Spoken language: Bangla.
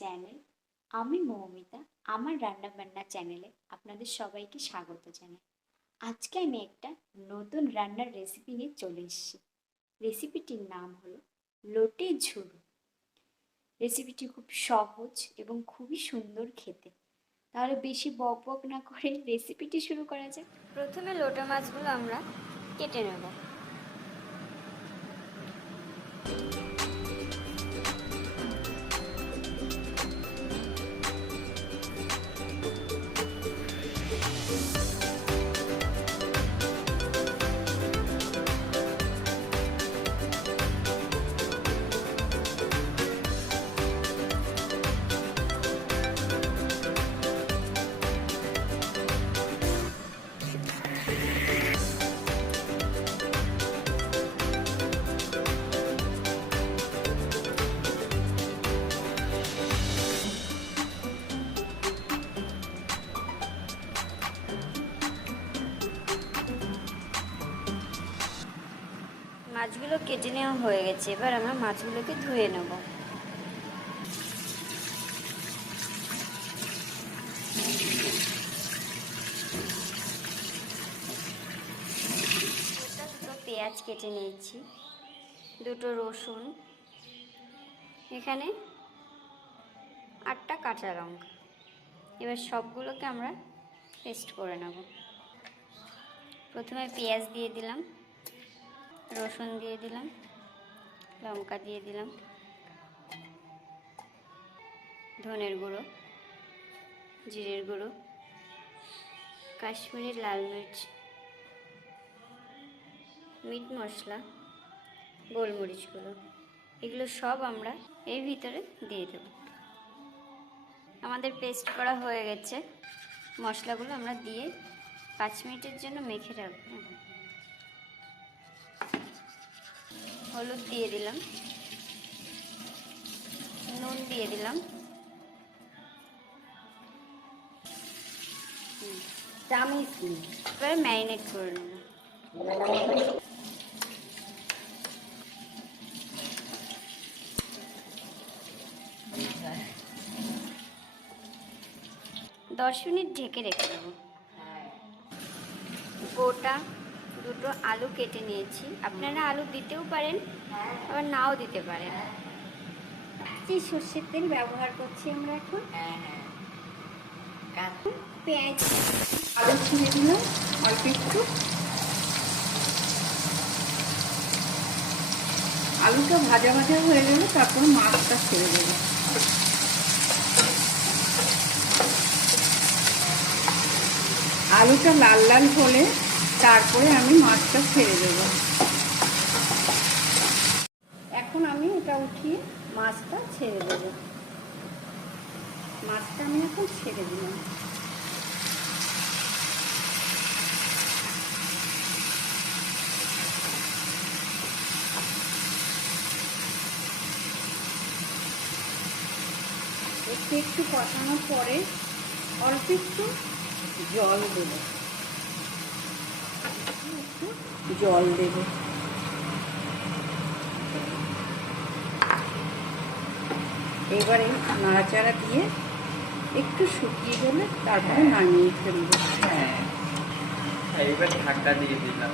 চ্যানেল। আমি মৌমিতা, আমার রান্না বান্না চ্যানেলে আপনাদের সবাইকে স্বাগত জানাই। আজকে আমি একটা নতুন রান্নার রেসিপি নিয়ে চলে এসেছি। রেসিপিটির নাম হলো লোটে ঝুড়ো। রেসিপিটি খুব সহজ এবং খুবই সুন্দর খেতে। তাহলে বেশি বক বক না করে রেসিপিটি শুরু করা যাক। প্রথমে লোটা মাছগুলো আমরা কেটে নেব। মাছগুলো কেটে নেওয়া হয়ে গেছে, এবার আমরা মাছগুলোকে ধুয়ে নেব। দুটো পেঁয়াজ কেটে নিয়েছি, দুটো রসুন, এখানে 8টা কাঁচা লঙ্কা। এবার সবগুলোকে আমরা পেস্ট করে নেব। প্রথমে পেঁয়াজ দিয়ে দিলাম, রসুন দিয়ে দিলাম, লঙ্কা দিয়ে দিলাম, ধনের গুঁড়ো, জিরের গুঁড়ো, কাশ্মীরি লাল মির্চ, মিট মশলা, গোলমরিচ গুঁড়ো, এগুলো সব আমরা এর ভিতরে দিয়ে দেব। আমাদের পেস্ট করা হয়ে গেছে। মশলাগুলো আমরা দিয়ে 5 মিনিটের জন্য মেখে রাখবো। হলুদ দিয়ে দিলাম, নুন দিয়ে দিলাম, এবার ম্যারিনেট করে নেব। দশ মিনিট ঢেকে রেখে দেবো। গোটা দুটো আলু কেটে নিয়েছি, আপনারা আলু দিতেও পারেন আবার নাও দিতে পারেন। সর্ষের তেল ব্যবহার করছি আমরা এখন। পেঁয়াজ আলু ছিঁড়ে দিলাম অল্প একটু। আলুটা ভাজা ভাজা হয়ে গেলে তারপর মাছটা ছেড়ে দেবো। আলুটা লাল লাল হলে তারপরে আমি মাছটা ছেড়ে দেবো। এখন আমি এটা উঠিয়ে মাছটা ছেড়ে দেবো। মাছটা আমি এখন ছেড়ে দিলাম। একটু কষানোর পরে অল্প একটু জল দেব, এবারে নাড়াচাড়া দিয়ে একটু শুকিয়ে গেলে তারপরে নামিয়ে ফেলবো। এবার ঢাকা দিয়ে দিলাম।